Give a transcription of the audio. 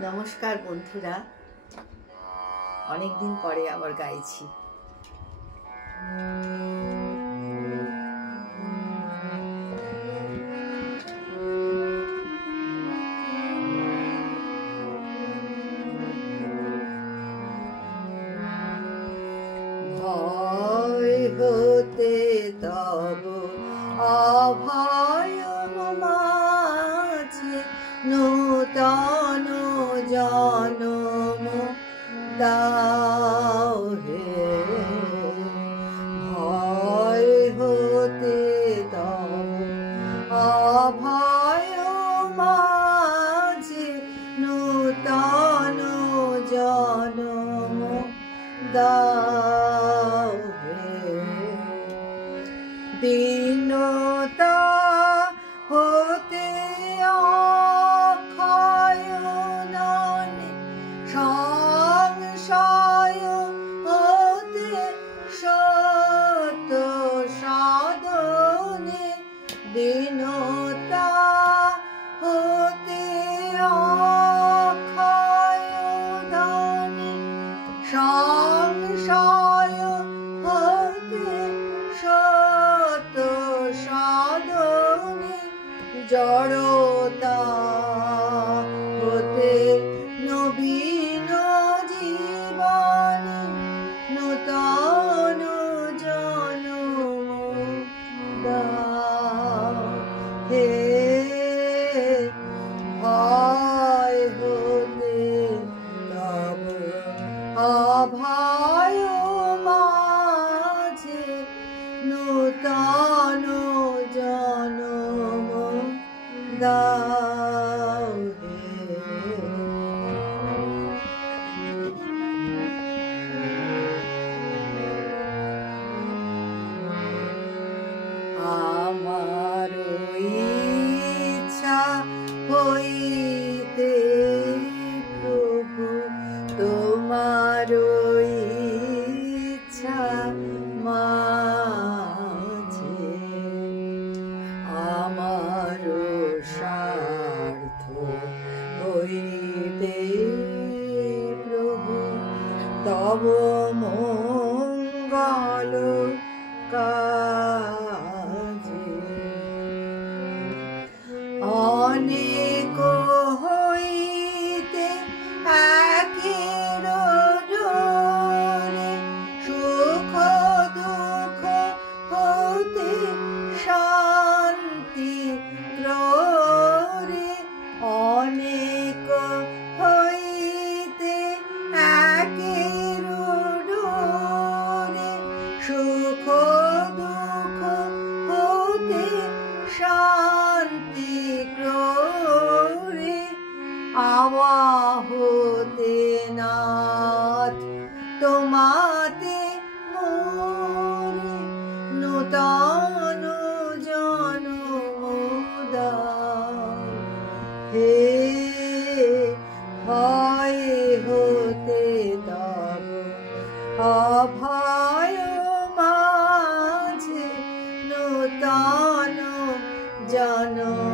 নমস্কার বন্ধুরা, অনেকদিন পরে আবার গাইছি। ভয় হতে তব অভয় মাঝে নূতন জনম দাও হে। ভয় হতে তব অভয় মাঝে নূতন জনম দাও হে। দীনতা হতে অক্ষয় নানে, সংশয় হতে সত সাধনে। দীনতা হতে অক্ষয় নানে, সংশয় হতে সত সাধনে। জড়তা হতে নবীন জীবনে নূতন জনম দাও হে। ভয় হতে তব অভয় মাঝে নূতন জনম দাও হে। আমার ইচ্ছা হইতে প্রভু তোমার ইচ্ছা মাঝে আমার স্বার্থ হইতে প্রভু তব মঙ্গল কাজে। অনেক হইতে একের ডোরে, সুখ দুঃখ হতে শান্তি ক্রোরে। অনেক হইতে একের ডোরে, সুখ দুঃখ হতে শান্তি ক্রোরে। আওয়া হতে নাথ তোমাতে মোরে নূতন জনম দাও হে। ভয় হতে তব অভয় মাঝে নূতন জনম